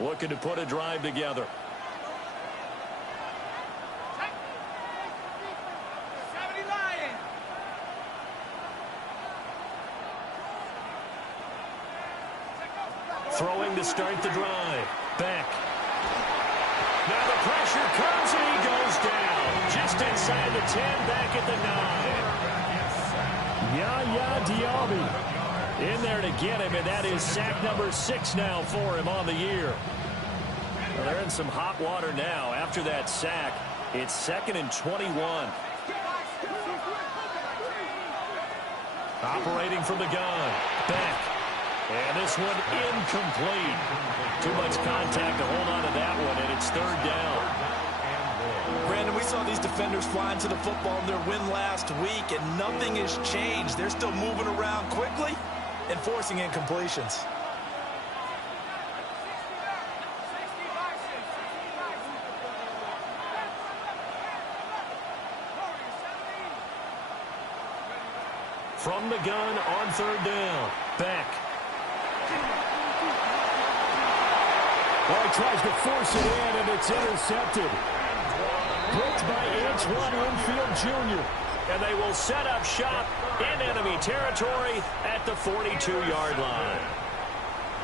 looking to put a drive together. Throwing to start the drive. Beck. Now the pressure comes and he goes down. Just inside the 10, back at the 9. Yaya Diaby in there to get him, and that is sack number 6 now for him on the year. Well, they're in some hot water now. After that sack, it's 2nd and 21. Operating from the gun. Beck. And this one incomplete. Too much contact to hold on to that one, and it's 3rd down. Brandon, we saw these defenders flying to the football in their win last week, and nothing has changed. They're still moving around quickly and forcing incompletions. From the gun on 3rd down. Beck. Well, he tries to force it in, and it's intercepted. Picked by Antoine Winfield Jr. And they will set up shop in enemy territory at the 42-yard line.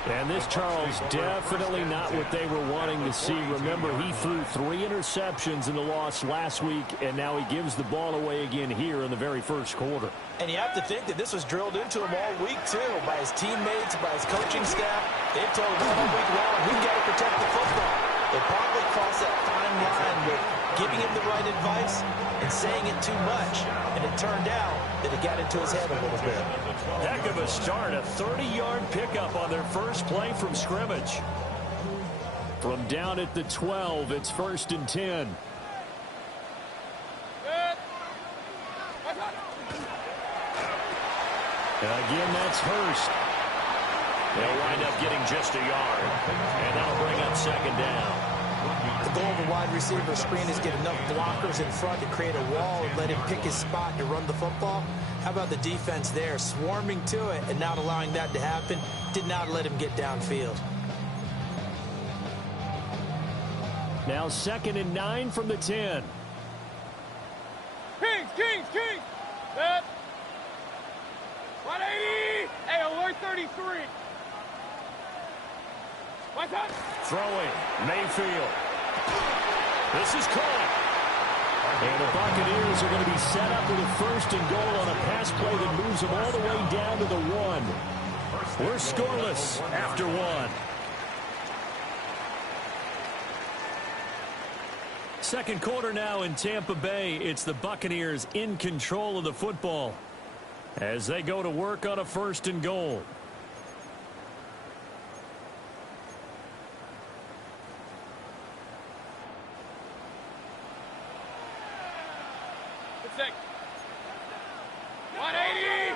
And this, Charles, definitely not what they were wanting to see. Remember, he threw 3 interceptions in the loss last week, and now he gives the ball away again here in the very first quarter. And you have to think that this was drilled into him all week, too, by his teammates, by his coaching staff. They've told him all week long, we've got to protect the football. They probably crossed that fine line with giving him the right advice and saying it too much. And it turned out that it got into his head a little bit. Heck of a start, a 30-yard pickup on their first play from scrimmage. From down at the 12, it's 1st and 10. Again, that's Hurst. They'll wind up getting just a yard, and that'll bring up 2nd down. The goal of a wide receiver screen is get enough blockers in front to create a wall and let him pick his spot to run the football. How about the defense there, swarming to it and not allowing that to happen? Did not let him get downfield. Now 2nd and 9 from the 10. Kings! Set. 180! Hey, alert 33! What's up? Throwing, Mayfield. This is caught. And the Buccaneers are going to be set up with a 1st and goal on a pass play that moves them all the way down to the 1. We're scoreless after 1. Second quarter now in Tampa Bay. It's the Buccaneers in control of the football as they go to work on a 1st and goal. Six. 180!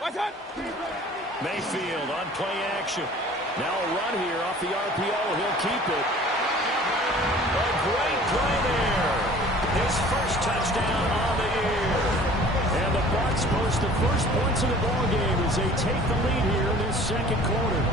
What's up? Mayfield on play action. Now a run here off the RPO. He'll keep it. A great play there. His first touchdown on the year. And the Bucs post the first points of the ball game as they take the lead here in this second quarter.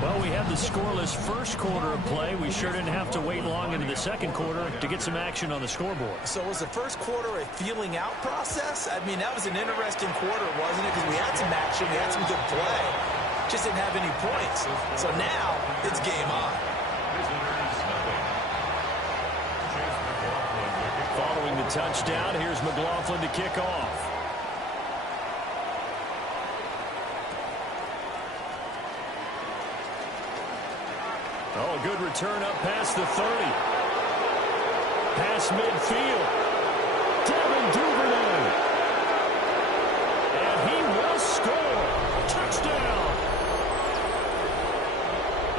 Well, we had the scoreless first quarter of play. We sure didn't have to wait long into the second quarter to get some action on the scoreboard. So was the first quarter a feeling out process? I mean, that was an interesting quarter, wasn't it? Because we had some action, we had some good play. Just didn't have any points. So now it's game on. Following the touchdown, here's McLaughlin to kick off. Oh, a good return up past the 30. Past midfield. Devin Duvernay. And he will score. Touchdown.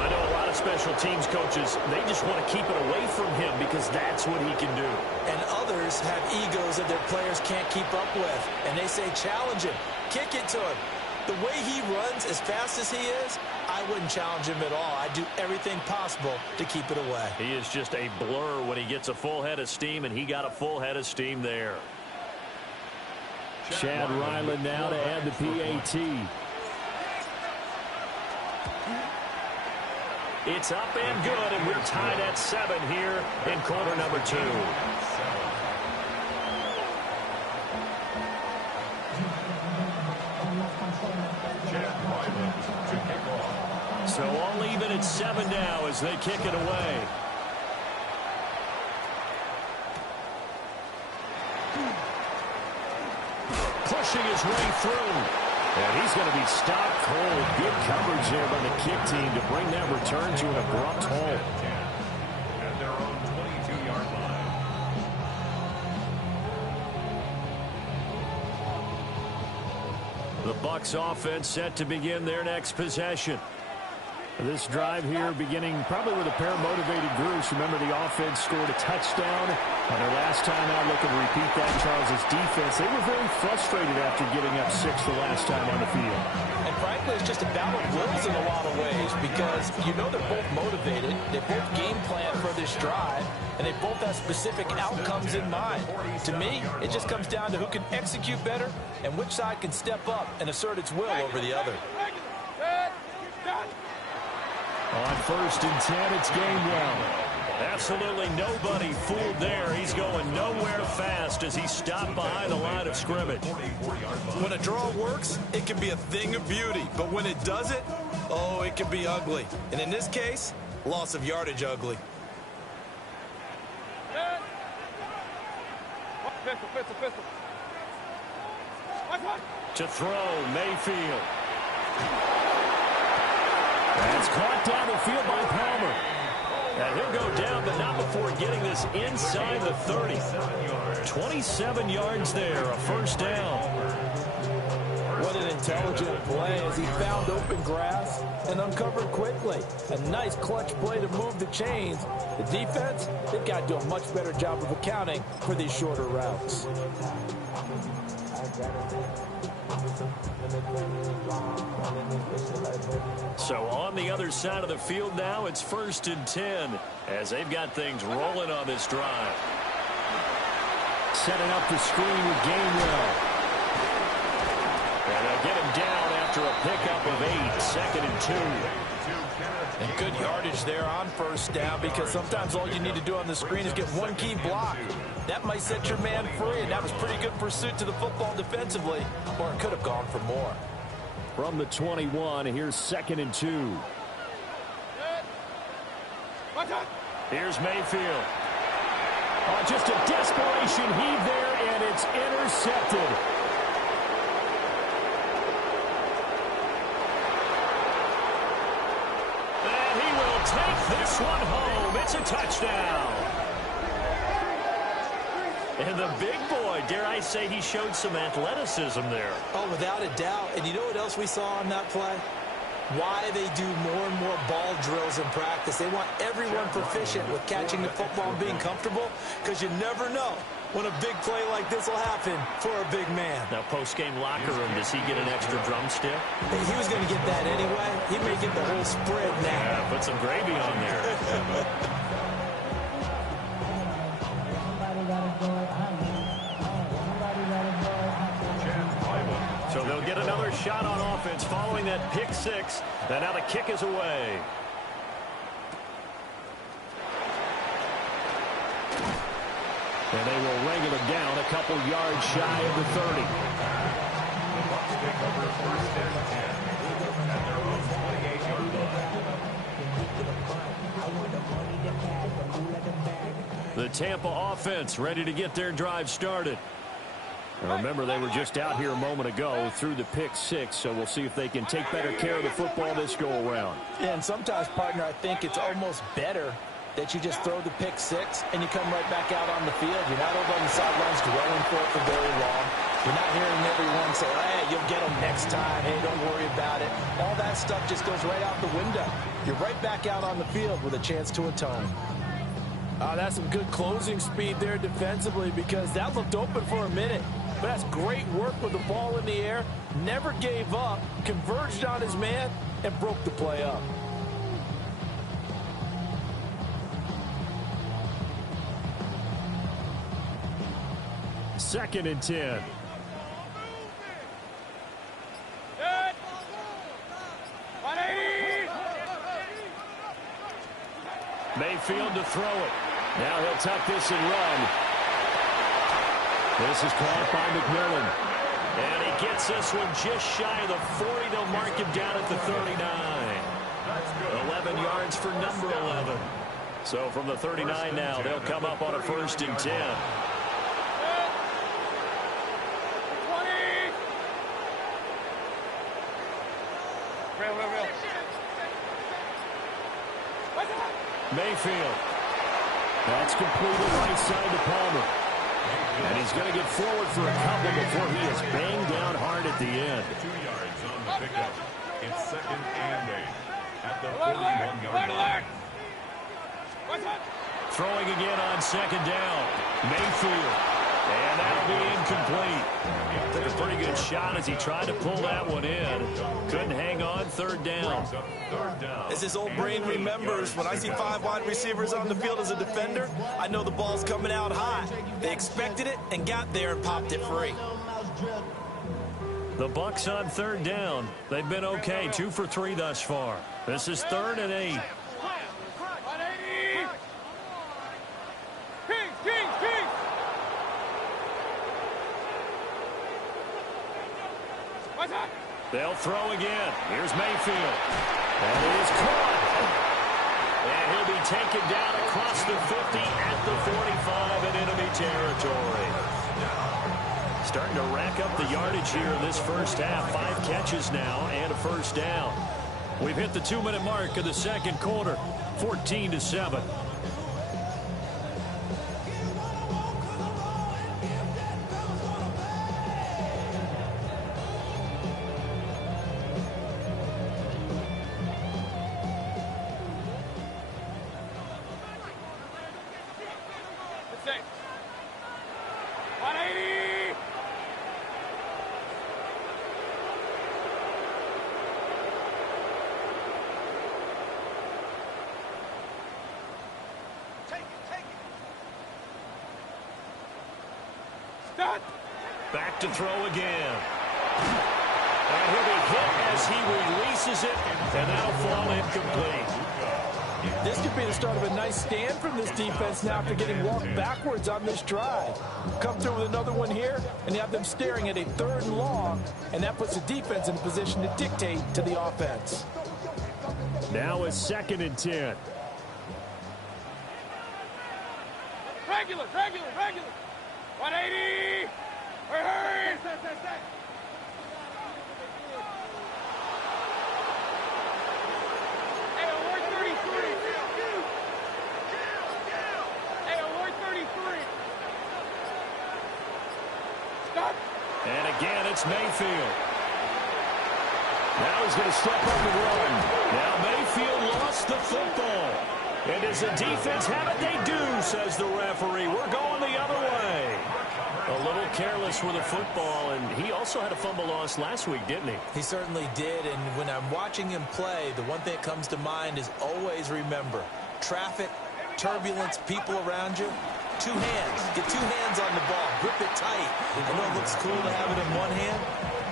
I know a lot of special teams coaches, they just want to keep it away from him because that's what he can do. And others have egos that their players can't keep up with. And they say, challenge him. Kick it to him. The way he runs as fast as he is, I wouldn't challenge him at all. I'd do everything possible to keep it away. He is just a blur when he gets a full head of steam, and he got a full head of steam there. Chad Ryland now to add the PAT. It's up and good, and we're tied at 7 here in quarter number 2. So all even at 7 now as they kick it away. Pushing his way through. And he's going to be stopped cold. Good coverage there by the kick team to bring that return to an abrupt halt. At their own 22-yard line. The Bucs offense set to begin their next possession. This drive here beginning probably with a pair of motivated groups. Remember, the offense scored a touchdown on their last time out. Looking to repeat that. Charles' defense, they were very frustrated after giving up 6 the last time on the field. And frankly, it's just a battle of wills in a lot of ways because you know they're both motivated. They both game plan for this drive, and they both have specific outcomes in mind. To me, it just comes down to who can execute better and which side can step up and assert its will over the other. On 1st and 10, it's Gainwell. Absolutely nobody fooled there. He's going nowhere fast as he stopped behind the line of scrimmage. When a draw works, it can be a thing of beauty. But when it doesn't, oh, it can be ugly. And in this case, loss of yardage ugly. Pistol. To throw, Mayfield. That's caught down the field by Palmer. And he'll go down, but not before getting this inside the 30. 27 yards there, a first down. What an intelligent play as he found open grass and uncovered quickly. A nice clutch play to move the chains. The defense, they've got to do a much better job of accounting for these shorter routes. So on the other side of the field now, it's 1st and 10 as they've got things rolling on this drive. Setting up the screen with Gainwell. And they'll get him down after a pickup of 8, 2nd and 2. And good yardage there on first down because sometimes all you need to do on the screen is get one key block. That might set your man free, and that was pretty good pursuit to the football defensively, or it could have gone for more. From the 21, here's 2nd and 2. Here's Mayfield. Oh, just a desperation heave there, and it's intercepted. And he will take this one home. It's a touchdown. And the big boy, dare I say, he showed some athleticism there. Oh, without a doubt. And you know what else we saw on that play? Why they do more and more ball drills in practice. They want everyone proficient with catching the football and being comfortable because you never know when a big play like this will happen for a big man. Now, post-game locker room, does he get an extra drumstick? He was going to get that anyway. He may get the whole spread now. Yeah, put some gravy on there. So they'll get another shot on offense following that pick 6. And now the kick is away. And they will wrangle him down a couple yards shy of the 30. The Bucs take over 1st and 10 at their own 28-yard line. The Tampa offense ready to get their drive started. And remember, they were just out here a moment ago through the pick 6, so we'll see if they can take better care of the football this go-around. And sometimes, partner, I think it's almost better that you just throw the pick 6 and you come right back out on the field. You're not over on the sidelines dwelling for it for very long. You're not hearing everyone say, hey, you'll get them next time. Hey, don't worry about it. All that stuff just goes right out the window. You're right back out on the field with a chance to atone. That's some good closing speed there defensively because that looked open for a minute. But that's great work with the ball in the air. Never gave up, converged on his man, and broke the play up. Second and 10. Mayfield to throw it. Now he'll tuck this and run. This is caught by McMillan. And he gets this one just shy of the 40. They'll mark him down at the 39. 11 yards for number 11. So from the 39 now, they'll come up on a 1st and 10. 20. Real. Mayfield. That's completed right side to Palmer. And he's going to get forward for a couple before he is banged down hard at the end. 2 yards on the pickup. It's 2nd and 8 at the 41-yard line. Throwing again on 2nd down. Mayfield. And that'll be incomplete. Took a pretty good shot as he tried to pull that one in. Couldn't hang on. 3rd down. As his old brain remembers, when I see 5 wide receivers on the field as a defender, I know the ball's coming out hot. They expected it and got there and popped it free. The Bucs on 3rd down. They've been okay. 2 for 3 thus far. This is 3rd and 8. Kings. They'll throw again. Here's Mayfield. And it is caught. And he'll be taken down across the 50 at the 45 in enemy territory. Starting to rack up the yardage here in this first half. 5 catches now and a 1st down. We've hit the 2-minute mark of the 2nd quarter. 14-7. Back to throw again. And he'll be hit as he releases it, and that'll fall incomplete. This could be the start of a nice stand from this defense now after getting walked backwards on this drive. Come through with another one here, and you have them staring at a 3rd and long, and that puts the defense in a position to dictate to the offense. Now it's 2nd and 10. Regular. 180. Hurry. Hey, alert 33. Hey, alert 33. Stop. And again, it's Mayfield. Now he's going to step up and run. Now Mayfield lost the football. And does the defense have it? They do, says the referee. We're going the other way. A little careless with the football, and he also had a fumble loss last week, didn't he? He certainly did, and when I'm watching him play, the one thing that comes to mind is always remember, traffic, turbulence, people around you, 2 hands. Get 2 hands on the ball. Grip it tight. I know it looks cool to have it in one hand.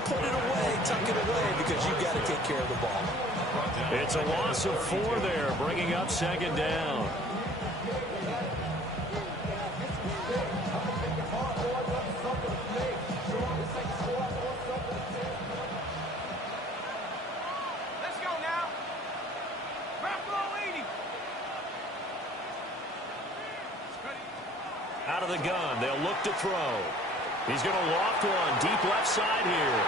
Put it away, tuck it away, because you've got to take care of the ball. It's a loss of 4 there, bringing up 2nd down. Let's go now. Buffalo 80. Out of the gun, they'll look to throw. He's going to loft one deep left side here.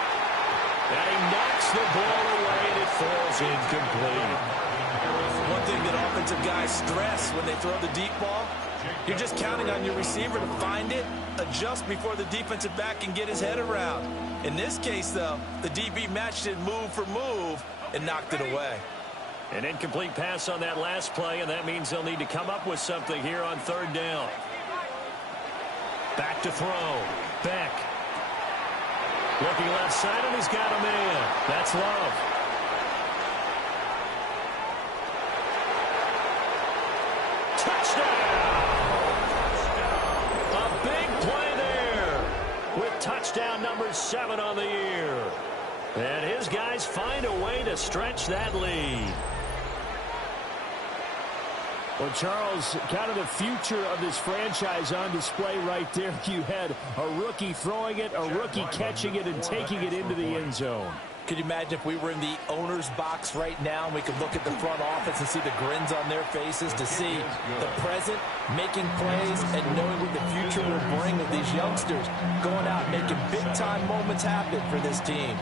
And he knocks the ball away, and it falls incomplete. One thing that offensive guys stress when they throw the deep ball, you're just counting on your receiver to find it, adjust before the defensive back can get his head around. In this case, though, the DB matched it move for move and knocked it away. An incomplete pass on that last play, and that means they'll need to come up with something here on 3rd down. Back to throw. Beck. Looking left side, and he's got a man. That's Love. Touchdown! A big play there with touchdown number 7 on the year. And his guys find a way to stretch that lead. Well, Charles, kind of the future of this franchise on display right there. You had a rookie throwing it, a rookie catching it, and taking it into the end zone. Could you imagine if we were in the owner's box right now and we could look at the front office and see the grins on their faces, to see the present making plays and knowing what the future will bring of these youngsters going out and making big-time moments happen for this team.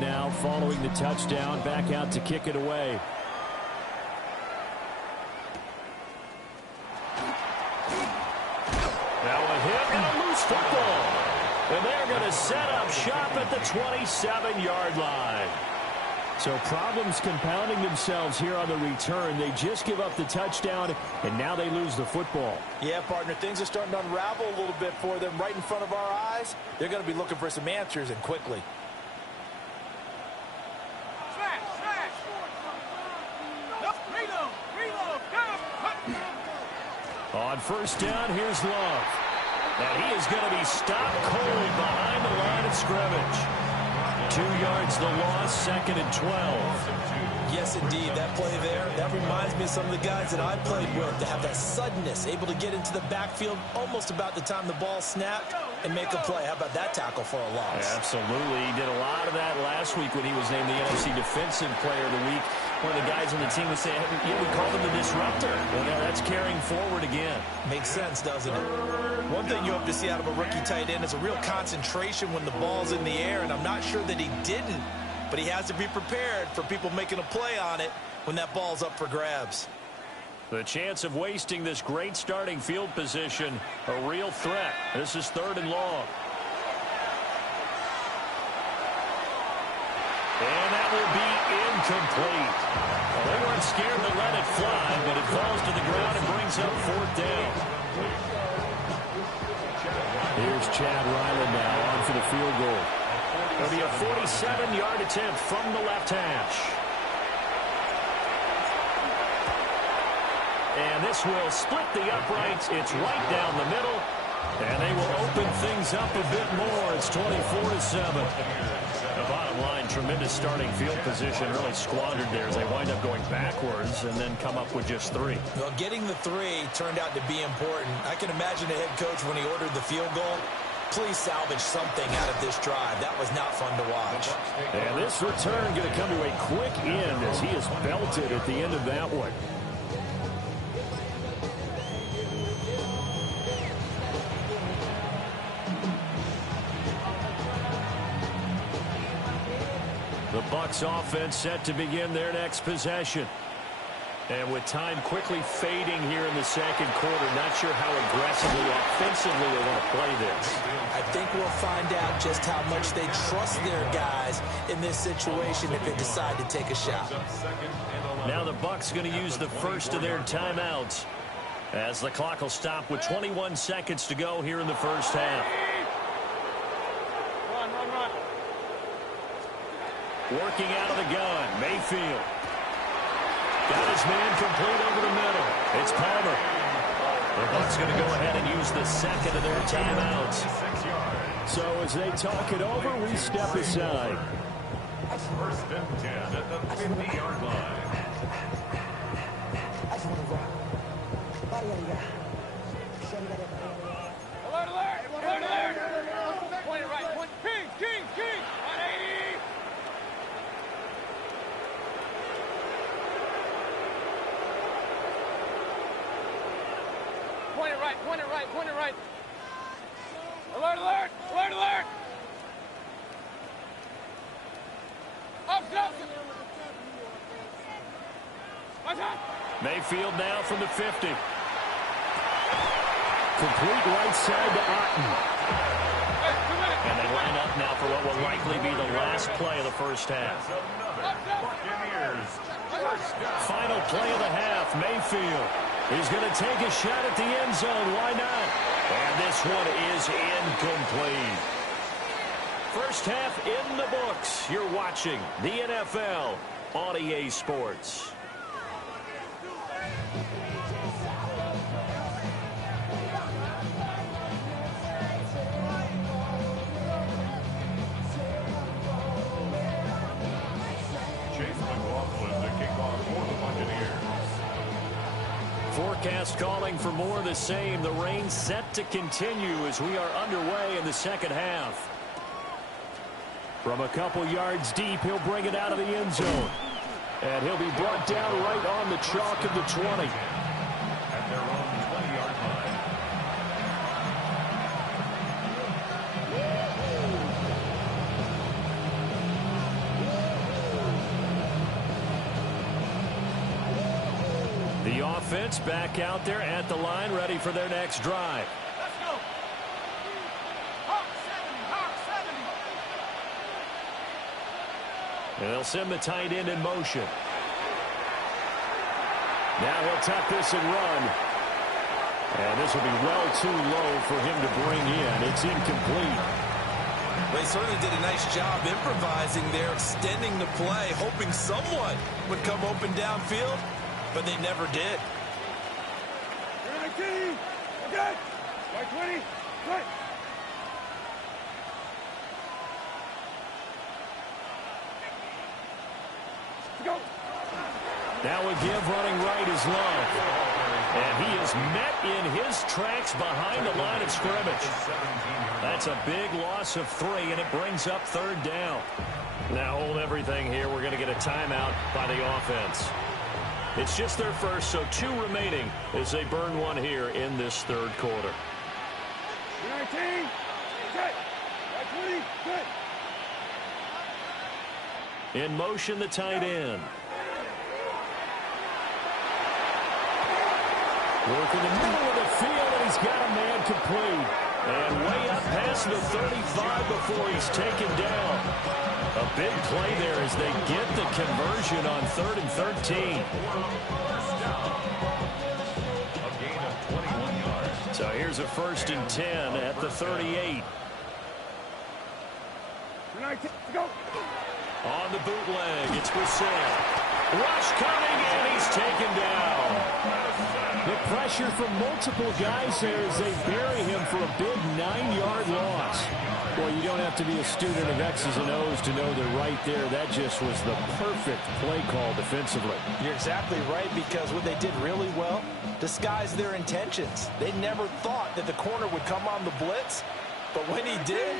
Now following the touchdown, back out to kick it away. Now a hit and a loose football. And they're going to set up shop at the 27-yard line. So problems compounding themselves here on the return. They just give up the touchdown, and now they lose the football. Yeah, partner, things are starting to unravel a little bit for them right in front of our eyes. They're going to be looking for some answers, and quickly. On first down, here's Love. And he is going to be stopped cold behind the line of scrimmage. 2 yards the loss, 2nd and 12. Yes, indeed. That play there, that reminds me of some of the guys that I played with. To have that suddenness, able to get into the backfield almost about the time the ball snapped and make a play. How about that tackle for a loss? Yeah, absolutely. He did a lot of that last week when he was named the NFC Defensive Player of the Week. One of the guys on the team would say, hey, we called him the disruptor. Well, now that's carrying forward again. Makes sense, doesn't it? One thing you hope to see out of a rookie tight end is a real concentration when the ball's in the air, and I'm not sure that he didn't, but he has to be prepared for people making a play on it when that ball's up for grabs. The chance of wasting this great starting field position, a real threat. This is 3rd and long. And that will be incomplete. Well, they weren't scared to let it fly, but it falls to the ground and brings up 4th down. Here's Chad Ryland now on for the field goal. It'll be a 47-yard attempt from the left hash. And this will split the uprights. It's right down the middle. And they will open things up a bit more. It's 24-7. The bottom line, tremendous starting field position, really squandered there as they wind up going backwards and then come up with just 3. Well, getting the 3 turned out to be important. I can imagine the head coach when he ordered the field goal. Please salvage something out of this drive. That was not fun to watch. And this return going to come to a quick end as he is belted at the end of that one. The Bucs offense set to begin their next possession. And with time quickly fading here in the 2nd quarter, not sure how aggressively, offensively they want to play this. I think we'll find out just how much they trust their guys in this situation if they decide to take a shot. Now the Bucs going to use the first of their timeouts as the clock will stop with 21 seconds to go here in the first half. Run, run, run. Working out of the gun, Mayfield. Got his man complete over the middle. It's Palmer. The Bucs going to go ahead and use the 2nd of their timeouts. So as they talk it over, we step aside. 1st and 10 at the 50-yard line. Alert, alert, alert, alert. Point it right, point. King, 180. Point it right, point it right, point it right. Alert, alert, alert, alert. Up, up. Mayfield now from the 50. Complete right side to Otten. And they line up now for what will likely be the last play of the first half. Buccaneers. Final play of the half. Mayfield is going to take a shot at the end zone. Why not? And this one is incomplete. First half in the books. You're watching the NFL on EA Sports. forecast calling for more of the same. The rain set to continue as we are underway in the second half. From a couple yards deep, he'll bring it out of the end zone. And he'll be brought down right on the chalk of the 20. At their own 20-yard line. The offense back out there at the line, ready for their next drive. Let's go. Hawk 70. And they'll send the tight end in motion. Now he'll tuck this and run. And this will be well too low for him to bring in. It's incomplete. They certainly did a nice job improvising there, extending the play, hoping someone would come open downfield, but they never did. 19. Okay. Right 20. Right. Go. Now a give running right is Love. And he is met in his tracks behind the line of scrimmage. That's a big loss of 3, and it brings up third down. Now hold everything here. We're going to get a timeout by the offense. It's just their first, so 2 remaining as they burn one here in this third quarter. 19. Good. Right 20. Good. In motion, the tight end. Work in the middle of the field, and he's got a man complete. And way up past the 35 before he's taken down. A big play there as they get the conversion on 3rd and 13. A gain of 21 yards. So here's a 1st and 10 at the 38. 19. Go. On the bootleg, it's Brissett. Rush coming, and he's taken down. The pressure from multiple guys there as they bury him for a big 9-yard loss. Well, you don't have to be a student of X's and O's to know that right there, that just was the perfect play call defensively. You're exactly right, because what they did really well, disguised their intentions. They never thought that the corner would come on the blitz, but when he did,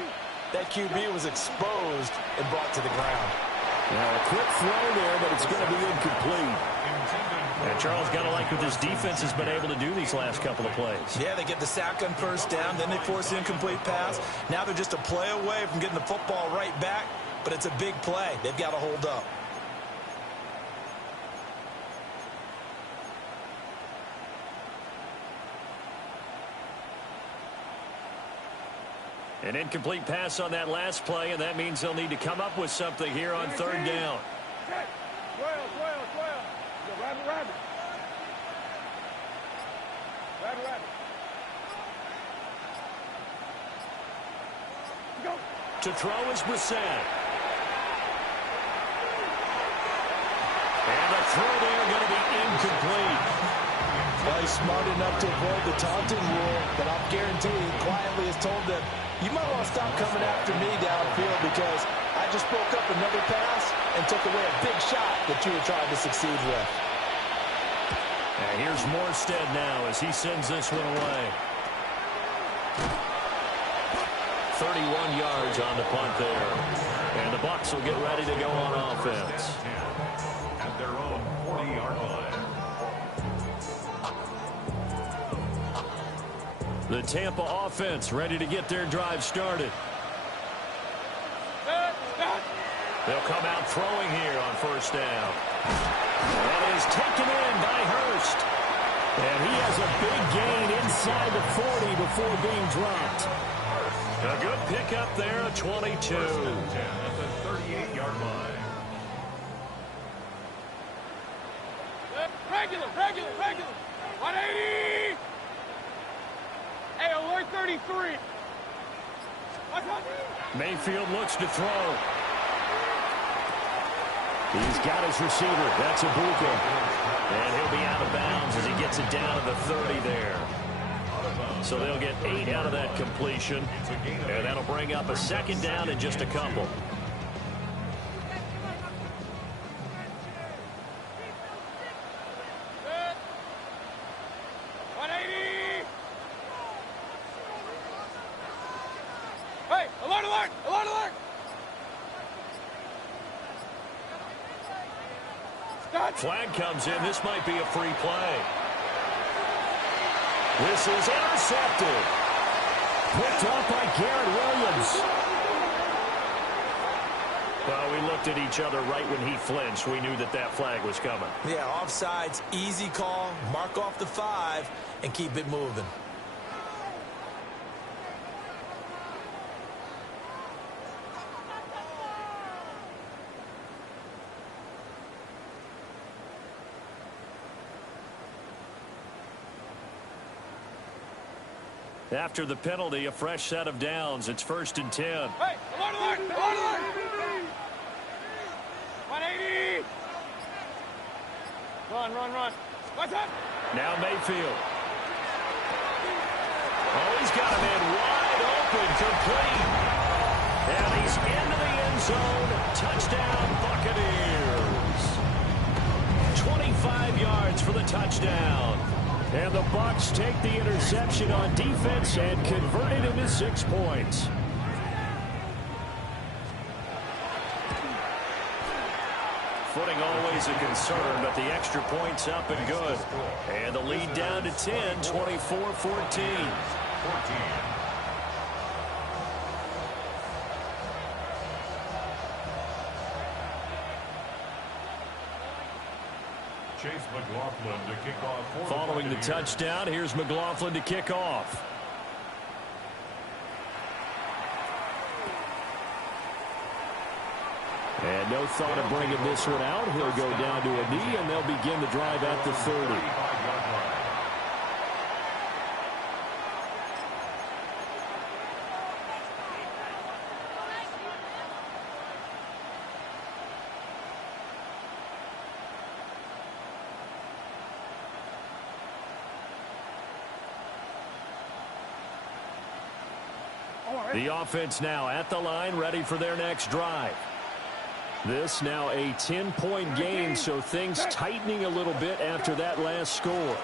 that QB was exposed and brought to the ground. Now a quick throw there, but it's going to be incomplete. And Charles, got to like what this defense has been able to do these last couple of plays. Yeah, they get the sack on first down, then they force the incomplete pass. Now they're just a play away from getting the football right back, but it's a big play. They've got to hold up. An incomplete pass on that last play, and that means they'll need to come up with something here on 3rd down. 12. Rabbit. Go. To throw is Brissett. And the throw there going to be incomplete. Well, he's smart enough to avoid the taunting rule, but I'm guaranteed he quietly has told them, you might want to stop coming after me downfield because I just broke up another pass and took away a big shot that you were trying to succeed with. And here's Morstead now as he sends this one away. 31 yards on the punt there. And the Bucs will get ready to go on offense. At their own 40-yard line. The Tampa offense ready to get their drive started. They'll come out throwing here on 1st down. That is taken in by Hurst. And he has a big gain inside the 40 before being dropped. A good pickup there, a 22. At the 38-yard line. Regular. 180. Hey, alert 33. Mayfield looks to throw. He's got his receiver. That's Ibuka. And he'll be out of bounds as he gets it down to the 30 there. So they'll get 8 out of that completion. And that'll bring up a 2nd down in just a couple. Alert, alert! Alert, alert! Flag comes in. This might be a free play. This is intercepted. Picked off by Garrett Williams. Well, we looked at each other right when he flinched. We knew that that flag was coming. Yeah, offsides, easy call. Mark off the 5 and keep it moving. After the penalty, a fresh set of downs. It's 1st and 10. Hey, alert, alert! Alert, alert! 180! Run, run, run. What's up? Now Mayfield. Oh, he's got him in wide open, complete. And he's into the end zone. Touchdown, Buccaneers. 25 yards for the touchdown. And the Bucs take the interception on defense and convert it into 6 points. Footing always a concern, but the extra point's up and good. And the lead down to 10, 24-14. Chase McLaughlin to kick off. Following the touchdown, here's McLaughlin to kick off. And no thought of bringing this one out. He'll go down to a knee, and they'll begin the drive at the 30. The offense now at the line, ready for their next drive. This now a 10-point game, so things tightening a little bit after that last score.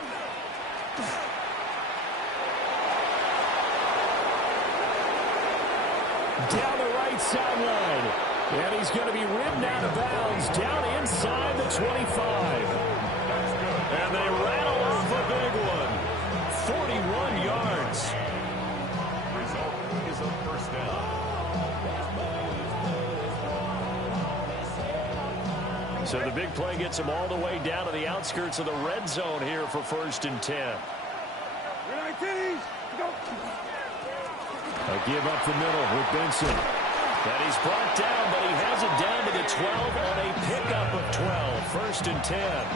Down the right sideline. And he's going to be ridden out of bounds down inside the 25. And they rattle off a big one. 41 yards. Result is a first down. So the big play gets him all the way down to the outskirts of the red zone here for 1st and 10. A give up the middle with Benson. And he's brought down, but he has it down to the 12 on a pickup of 12. 1st and 10.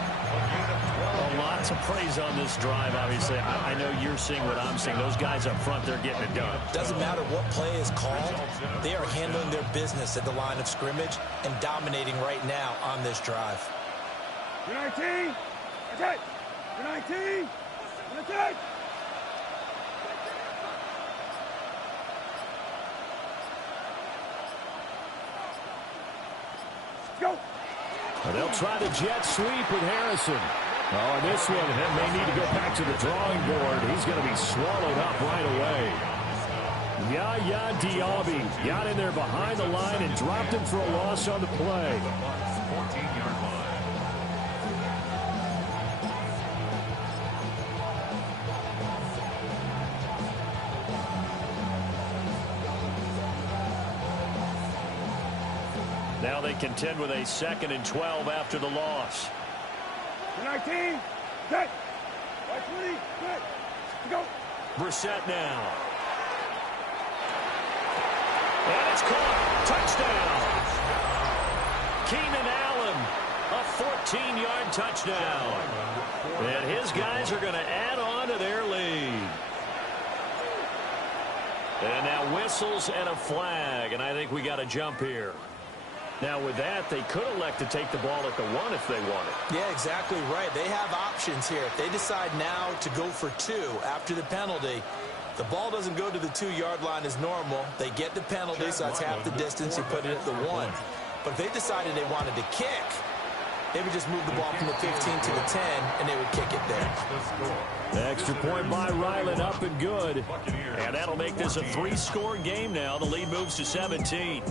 Well, lots of praise on this drive, obviously. I know you're seeing what I'm seeing. Those guys up front, they're getting it done. Doesn't matter what play is called. They are handling their business at the line of scrimmage and dominating right now on this drive. 19! Attack! 19! Attack! Go! And they'll try the jet sweep with Harrison. Oh, and this one may need to go back to the drawing board. He's going to be swallowed up right away. Yaya Diaby got in there behind the line and dropped him for a loss on the play. 14-yard line. Now they contend with a 2nd and 12 after the loss. 19! Set! 20! Set! Go! Brissett now. And it's caught. Touchdown. Keenan Allen, a 14-yard touchdown. And his guys are going to add on to their lead. And now whistles and a flag, and I think we got a jump here. Now, with that, they could elect to take the ball at the 1 if they wanted. Yeah, exactly right. They have options here. If they decide now to go for 2 after the penalty, the ball doesn't go to the 2-yard line as normal. They get the penalty, so that's half the distance. You put it at the 1. But if they decided they wanted to kick, They would just move the ball from the 15 to the 10, and they would kick it there. Extra point by Ryland, up and good. And that'll make this a 3-score game now. The lead moves to 17.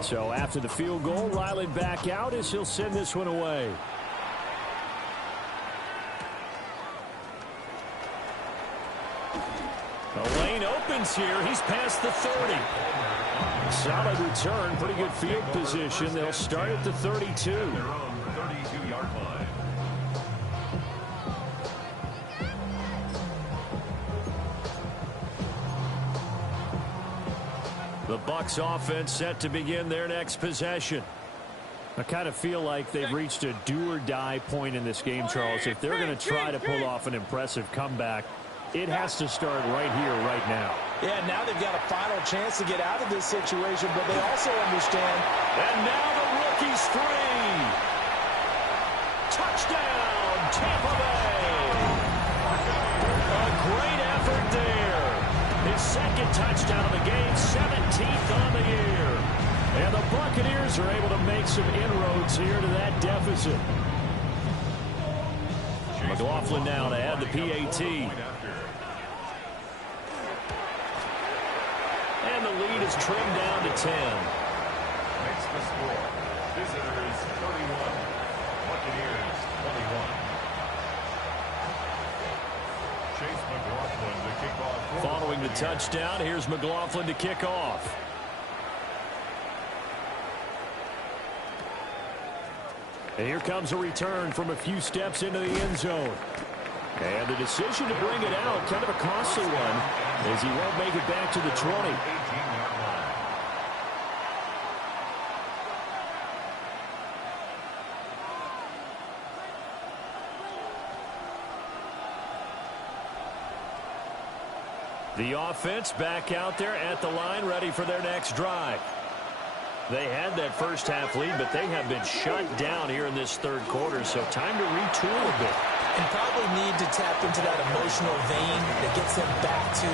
So after the field goal, Ryland back out as he'll send this one away. The lane opens here. He's past the 30. Solid return, pretty good field position. They'll start at the 32. Their own 32-yard line. The Bucs offense set to begin their next possession. I kind of feel like they've reached a do-or-die point in this game, Charles. If they're going to try to pull off an impressive comeback, it has to start right here, right now. Yeah, now they've got a final chance to get out of this situation, but they also understand. And now the rookie's free. Touchdown, Tampa Bay. A great effort there. His second touchdown of the game, 17th on the year. And the Buccaneers are able to make some inroads here to that deficit. McLaughlin now to add the PAT. And the lead is trimmed down to 10. Makes the score. Visitors 31. Buccaneers 21. Chase McLaughlin to kick off. Following the touchdown, here's McLaughlin to kick off. And here comes a return from a few steps into the end zone. And the decision to bring it out, kind of a costly one, as he won't make it back to the 20. The offense back out there at the line, ready for their next drive. They had that first half lead, but they have been shut down here in this third quarter, so time to retool a bit. And probably need to tap into that emotional vein that gets them back to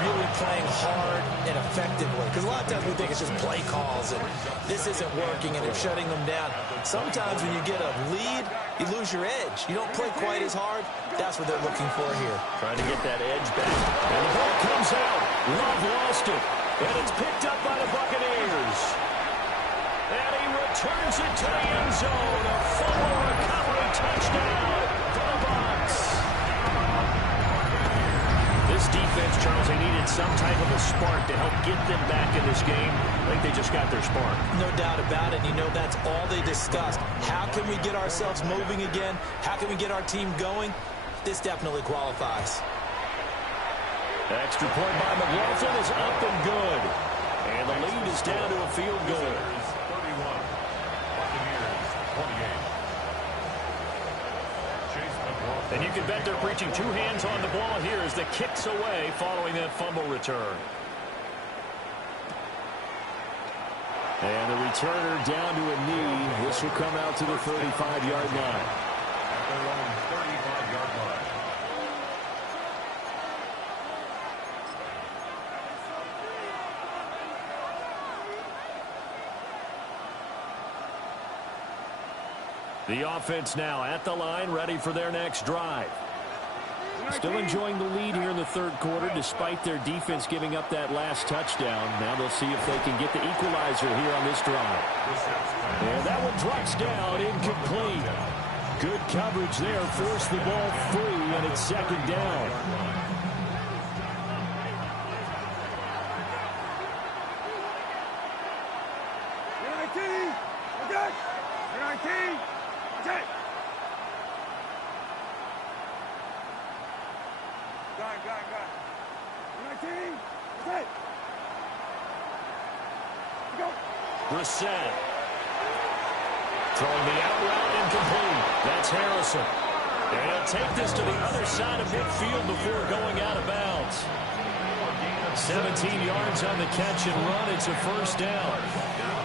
really playing hard and effectively. Because a lot of times we think it's just play calls and this isn't working and they're shutting them down. Sometimes when you get a lead, you lose your edge. You don't play quite as hard. That's what they're looking for here. Trying to get that edge back. And the ball comes out. Love lost it. And it's picked up by the Buccaneers. And he returns it to the end zone. A fumble recovery touchdown for the Bucs. This defense, Charles, they needed some type of a spark to help get them back in this game. I think they just got their spark. No doubt about it. You know, that's all they discussed. How can we get ourselves moving again? How can we get our team going? This definitely qualifies. Extra point by McLaughlin is up and good. And the lead is down to a field goal. 31. Buccaneers 28. And you can bet they're preaching two hands on the ball here as the kick's away following that fumble return. And the returner down to a knee. This will come out to the 35-yard line. At their own 35-yard line. The offense now at the line, ready for their next drive. Still enjoying the lead here in the third quarter, despite their defense giving up that last touchdown. Now they'll see if they can get the equalizer here on this drive. And that one drops down, incomplete. Good coverage there, forced the ball free, and it's second down. Brissett. Throwing the out route, incomplete. That's Harrison. And he'll take this to the other side of midfield before going out of bounds. 17 yards on the catch and run. It's a first down.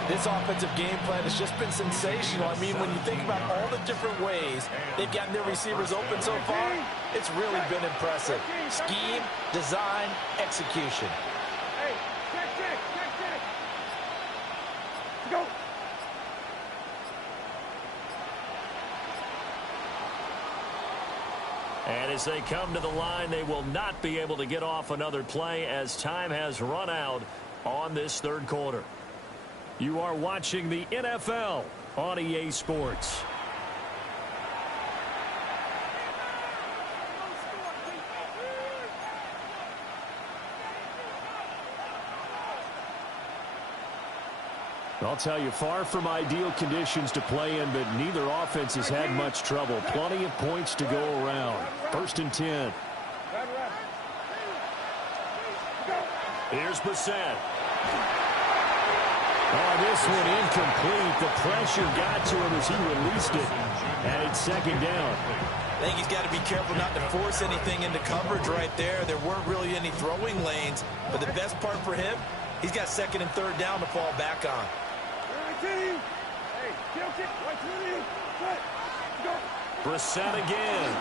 This offensive game plan has just been sensational. I mean, when you think about all the different ways they've gotten their receivers open so far, it's really been impressive. Scheme, design, execution. Hey, check. And as they come to the line, they will not be able to get off another play as time has run out on this third quarter. You are watching the NFL on EA Sports. I'll tell you, far from ideal conditions to play in, but neither offense has had much trouble. Plenty of points to go around. 1st and 10. Here's Brissett. Oh, this one incomplete. The pressure got to him as he released it. And it's 2nd down. I think he's got to be careful not to force anything into coverage right there. There weren't really any throwing lanes. But the best part for him, he's got 2nd and 3rd down to fall back on. Brissett again.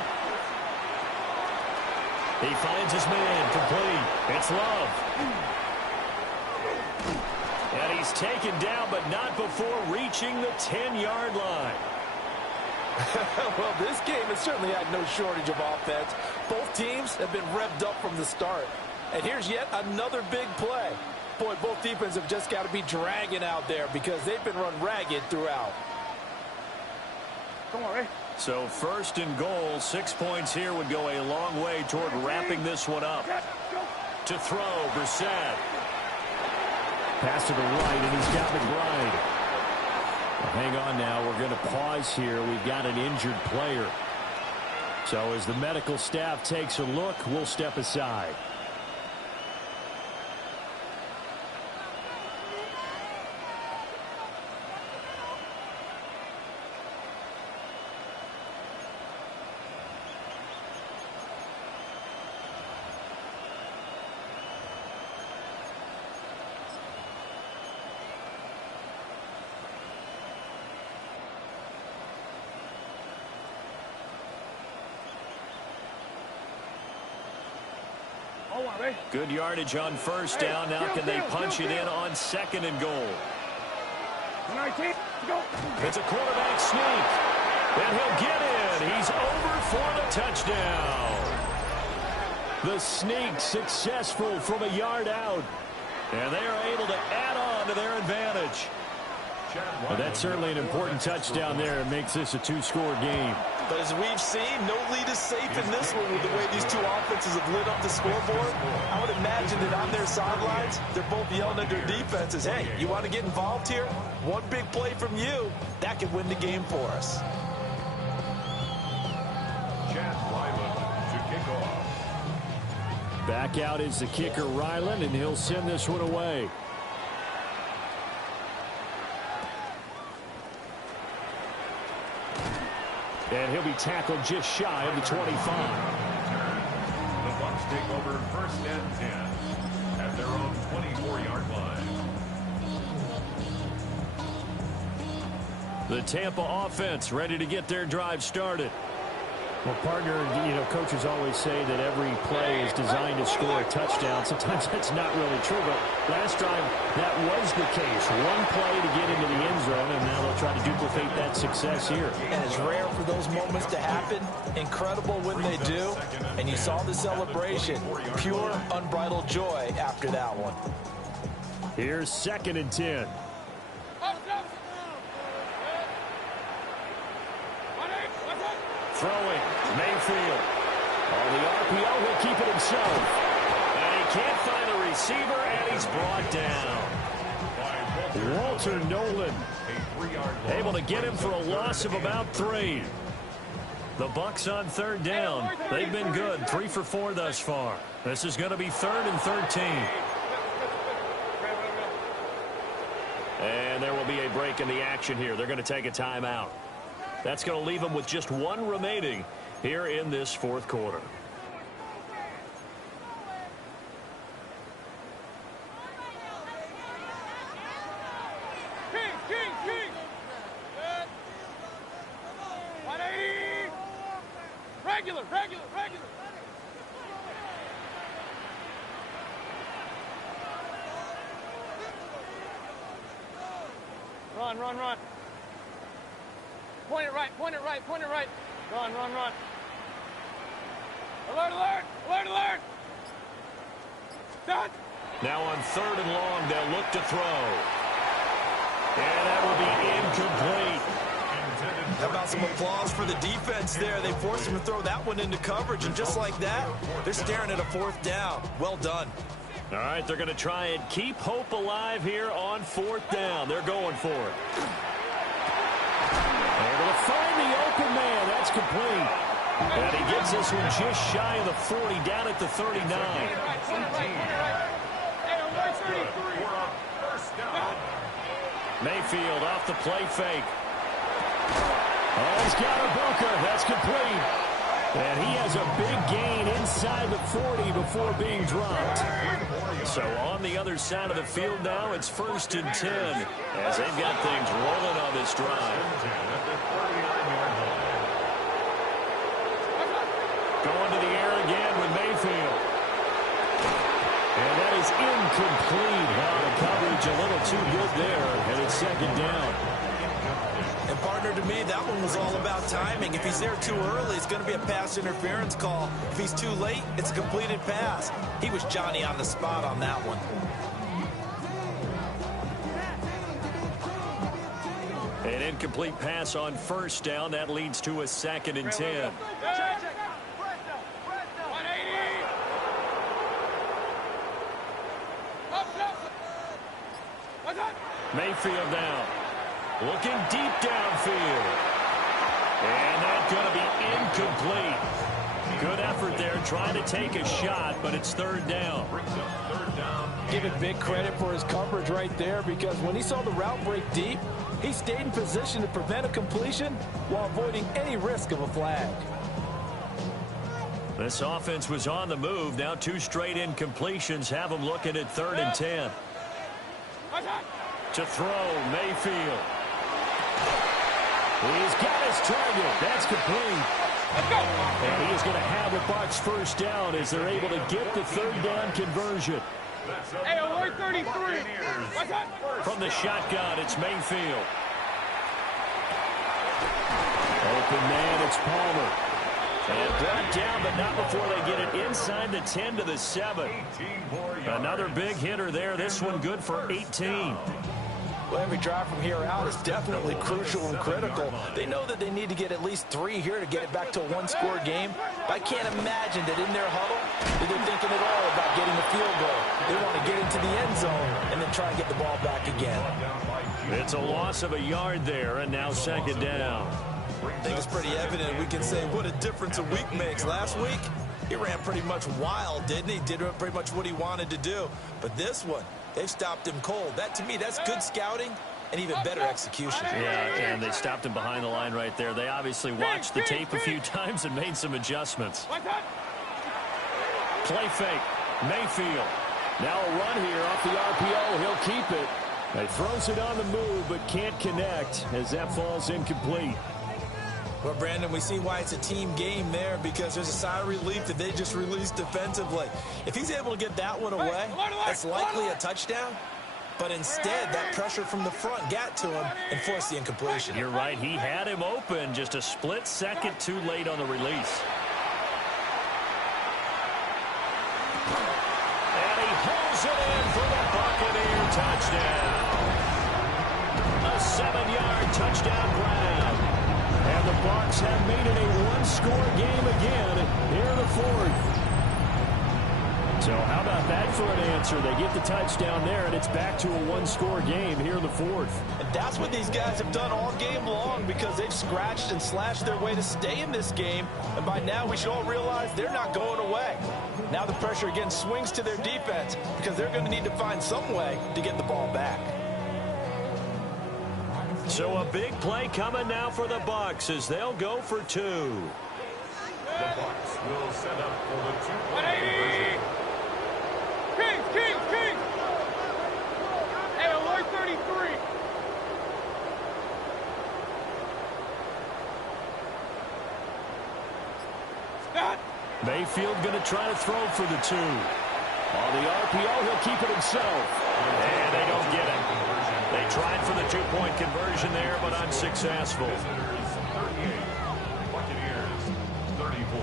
He finds his man complete. It's Love. And he's taken down, but not before reaching the 10-yard line. Well, this game has certainly had no shortage of offense. Both teams have been revved up from the start. And here's yet another big play. Boy, both defenses have just got to be dragging out there because they've been run ragged throughout. Come on, Ray. So 1st and goal, 6 points here would go a long way toward wrapping this one up. To throw, Brissett. Pass to the right, and he's got McBride. Well, hang on now. We're going to pause here. We've got an injured player. So as the medical staff takes a look, we'll step aside. Good yardage on 1st down. Now can they punch it in on 2nd and goal? It's a quarterback sneak. And he'll get in. He's over for the touchdown. The sneak successful from a yard out. And they are able to add on to their advantage. Well, that's certainly an important touchdown there. It makes this a 2-score game. But as we've seen, no lead is safe in this one with the way these two offenses have lit up the scoreboard. I would imagine that on their sidelines, they're both yelling at their defenses, hey, you want to get involved here? One big play from you, that could win the game for us. To kick off. Back out is the kicker, Ryland, and he'll send this one away. And he'll be tackled just shy of the 25. The Bucs take over 1st and 10 at their own 24-yard line. The Tampa offense ready to get their drive started. Well, partner, you know, coaches always say that every play is designed to score a touchdown. Sometimes that's not really true, but last drive that was the case. One play to get into the end zone, and now they'll try to duplicate that success here. And it's rare for those moments to happen. Incredible when they do. And you saw the celebration. Pure, unbridled joy after that one. Here's 2nd and 10. Throwing, Mayfield. On the RPO, he'll keep it himself. And he can't find a receiver, and he's brought down. Walter Nolan able to get him for a loss of about 3. The Bucs on 3rd down. They've been good, 3 for 4 thus far. This is going to be 3rd and 13. And there will be a break in the action here. They're going to take a timeout. That's going to leave them with just 1 remaining here in this 4th quarter. King. 180. Regular. Run. Point it right. Run. Alert, alert! Alert, alert! Done! Now on 3rd and long, they'll look to throw. And that will be incomplete. How about some applause for the defense there? They forced him to throw that one into coverage, and just like that, they're staring at a 4th down. Well done. All right, they're going to try and keep hope alive here on 4th down. They're going for it. Able to find the open man. That's complete. And he gets this one just shy of the 40, down at the 39. Mayfield off the play fake. Oh, he's got a bunker. That's complete. And he has a big gain inside the 40 before being dropped. So on the other side of the field now, it's 1st and 10 as they've got things rolling on this drive. Going to the air again with Mayfield. And that is incomplete. The coverage a little too good there, and it's 2nd down. And partner, to me, that one was all about timing. If he's there too early, it's going to be a pass interference call. If he's too late, it's a completed pass. He was Johnny on the spot on that one. An incomplete pass on 1st down. That leads to a 2nd and 10. Mayfield now. Looking deep downfield. And that's going to be incomplete. Good effort there trying to take a shot, but it's 3rd down. Give it big credit for his coverage right there, because when he saw the route break deep, he stayed in position to prevent a completion while avoiding any risk of a flag. This offense was on the move. Now 2 straight incompletions have them looking at 3rd and 10. To throw, Mayfield. He's got his target. That's complete. And he is going to have a Bucs 1st down as they're able to get the 3rd down conversion. Hey, alert 33. From the shotgun, it's Mayfield. Open man, it's Palmer. And brought down, but not before they get it inside the 10 to the 7. Another big hitter there. This one good for 18. Well, every drive from here out is definitely crucial and critical. They know that they need to get at least 3 here to get it back to a 1-score game. But I can't imagine that in their huddle that they're thinking at all about getting the field goal. They want to get into the end zone and then try and get the ball back again. It's a loss of a yard there, and now 2nd down. I think it's pretty evident. We can say what a difference a week makes. Last week, he ran pretty much wild, didn't he? Did pretty much what he wanted to do. But this one, they've stopped him cold. That, to me, that's good scouting and even better execution. Yeah, and they stopped him behind the line right there. They obviously watched the tape a few times and made some adjustments. Play fake. Mayfield. Now a run here off the RPO. He'll keep it. He throws it on the move but can't connect as that falls incomplete. Well, Brandon, we see why it's a team game there, because there's a sigh of relief that they just released defensively. If he's able to get that one away, that's likely a touchdown. But instead, that pressure from the front got to him and forced the incompletion. You're right. He had him open, just a split second too late on the release. And he holds it in for the Buccaneer touchdown. A 7-yard touchdown grab. And the Bucs have made it a 1-score game again here in the 4th. So how about that for an answer? They get the touchdown there, and it's back to a 1-score game here in the 4th. And that's what these guys have done all game long, because they've scratched and slashed their way to stay in this game. And by now, we should all realize they're not going away. Now the pressure again swings to their defense, because they're going to need to find some way to get the ball back. So a big play coming now for the Bucs as they'll go for 2. The Bucs will set up for the 2-point 180. Kings. Hey, alert 33. Stop. Mayfield going to try to throw for the 2. On the RPO, he'll keep it himself. And they don't get it. They tried for the 2-point conversion there, but unsuccessful. Visitors 38, Buccaneers 34.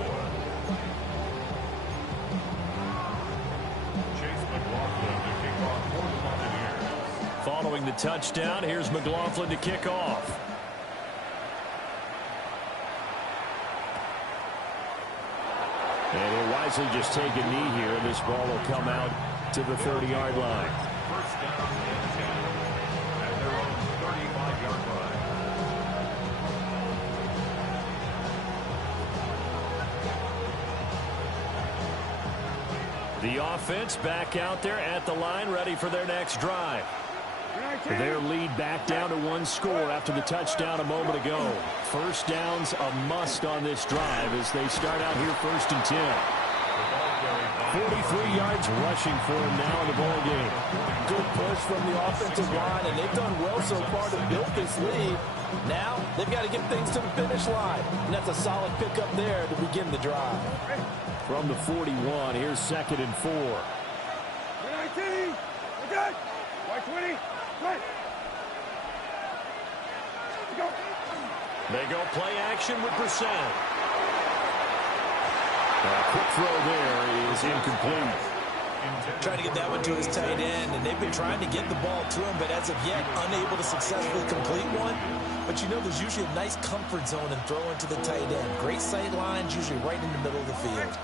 Following the touchdown, here's McLaughlin to kick off. And he'll wisely just take a knee here. This ball will come out to the 30-yard line. First down and 10 at their own 35-yard line. The offense back out there at the line, ready for their next drive. Their lead back down to one score after the touchdown a moment ago. First down's a must on this drive as they start out here 1st and 10. 43 yards rushing for him now in the ball game. Good push from the offensive line, and they've done well so far to build this lead. Now they've got to get things to the finish line, and that's a solid pickup there to begin the drive. From the 41, here's 2nd and 4. 19, okay, 20, right. Go. They go play action with Brissett. A quick throw there is incomplete. Trying to get that one to his tight end, and they've been trying to get the ball to him, but as of yet, unable to successfully complete one. But you know, there's usually a nice comfort zone in throwing to the tight end. Great sight lines, usually right in the middle of the field.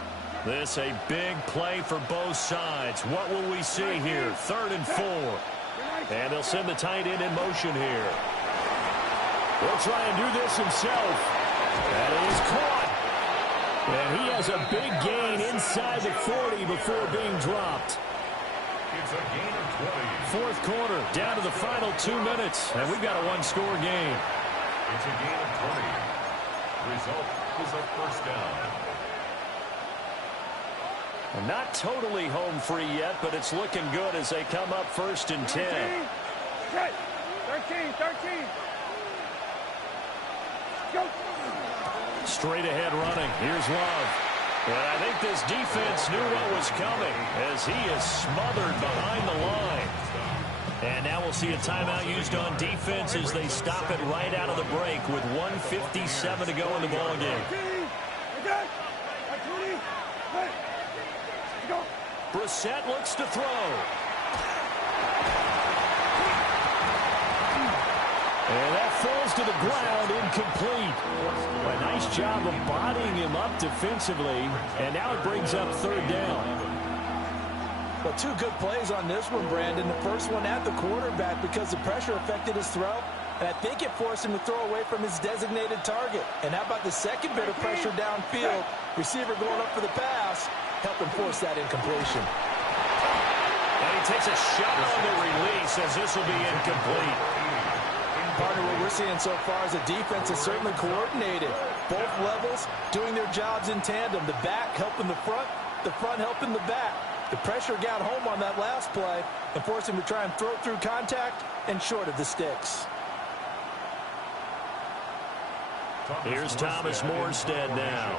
This a big play for both sides. What will we see here? 3rd and 4. And they'll send the tight end in motion here. He'll try and do this himself. That is caught. And he has a big gain inside the 40 before being dropped. It's a gain of 20. 4th quarter, down to the final 2 minutes. And we've got a one-score game. It's a gain of 20. Result is a first down. Not totally home free yet, but it's looking good as they come up 1st and 10. 13. Go. Straight ahead running. Here's Love. And I think this defense knew what was coming as he is smothered behind the line. And now we'll see a timeout used on defense as they stop it right out of the break with 1:57 to go in the ballgame. Brissett looks to throw. And that falls to the ground, incomplete. A nice job of bodying him up defensively, and now it brings up 3rd down. Well, 2 good plays on this one, Brandon. The first one at the quarterback because the pressure affected his throw, and I think it forced him to throw away from his designated target. And how about the second bit of pressure downfield? Receiver going up for the pass, helping force that incompletion. And he takes a shot on the release as this will be incomplete. Partner, what we're seeing so far is the defense is certainly coordinated. Both levels doing their jobs in tandem. The back helping the front helping the back. The pressure got home on that last play and forced him to try and throw through contact and short of the sticks. Here's Thomas Morstead now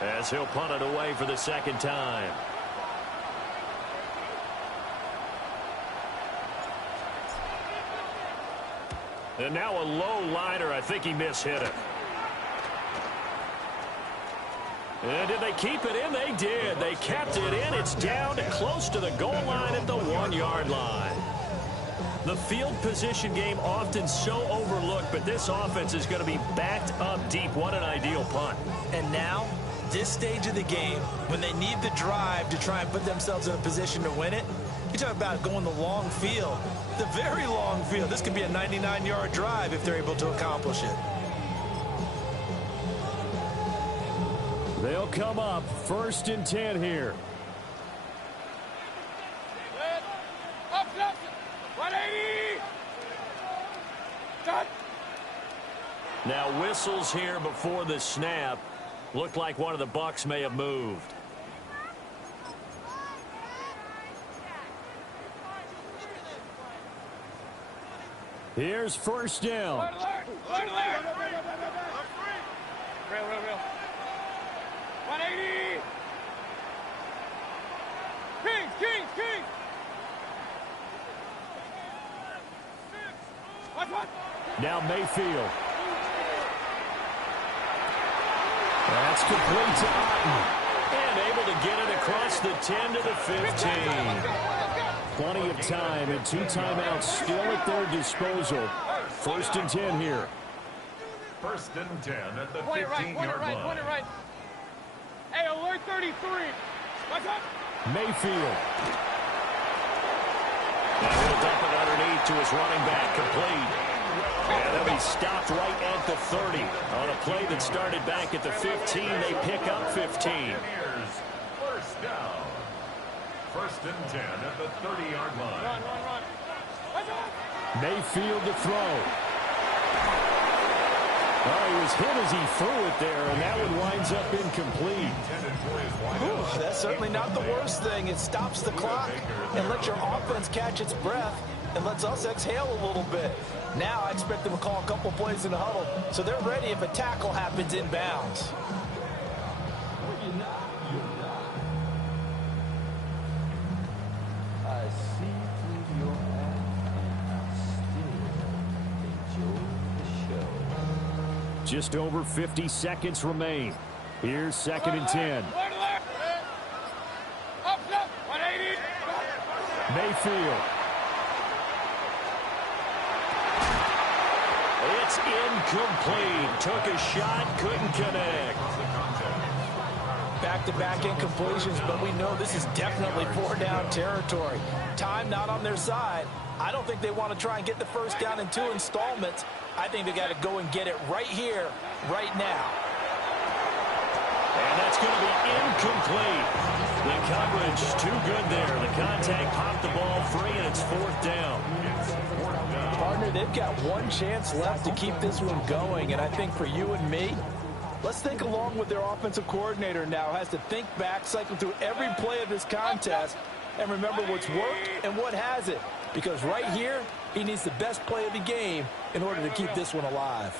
as he'll punt it away for the 2nd time. And now a low liner. I think he mishit it. And did they keep it in? They did. They kept it in. It's down to close to the goal line at the 1-yard line. The field position game often so overlooked, but this offense is going to be backed up deep. What an ideal punt. And now, this stage of the game, when they need the drive to try and put themselves in a position to win it, you talk about going the long field, the very long field. This could be a 99-yard drive if they're able to accomplish it. They'll come up 1st and 10 here. Up, 180. Cut. Now whistles here before the snap. Looked like one of the Bucs may have moved. Here's 1st down. Alert. Real. 180. King. Watch. Now Mayfield. That's complete to Otten. And able to get it across the 10 to the 15. Plenty of time and 2 timeouts still at their disposal. 1st and 10 here. 1st and 10 at the 15-yard Point it right, point it right, line. point it right. Hey, alert 33. What's up? Mayfield. Now he'll dump it underneath to his running back, complete. And they'll be stopped right at the 30. On a play that started back at the 15, they pick up 15. Buccaneers, 1st down. 1st and 10 at the 30-yard line. Run, run, run. What's up? Mayfield to throw. Oh, he was hit as he threw it there, and that one winds up incomplete. That's certainly not the worst thing. It stops the clock and lets your offense catch its breath and lets us exhale a little bit. Now I expect them to call a couple plays in the huddle so they're ready if a tackle happens inbounds. I see through your act and I still enjoy the show. Just over 50 seconds remain. Here's 2nd and 10. Up, up, 180. Mayfield. It's incomplete. Took a shot, couldn't connect. Back-to-back incompletions, but we know this is definitely 4-down territory. Time not on their side. I don't think they want to try and get the 1st down in 2 installments. I think they got to go and get it right here, right now. And that's going to be incomplete. The coverage too good there. The contact popped the ball free, and it's 4th down. Partner, they've got one chance left to keep this one going, and I think for you and me, let's think along with their offensive coordinator now. Has to think back, cycle through every play of this contest, and remember what's worked and what hasn't. Because right here, he needs the best play of the game in order to keep this one alive.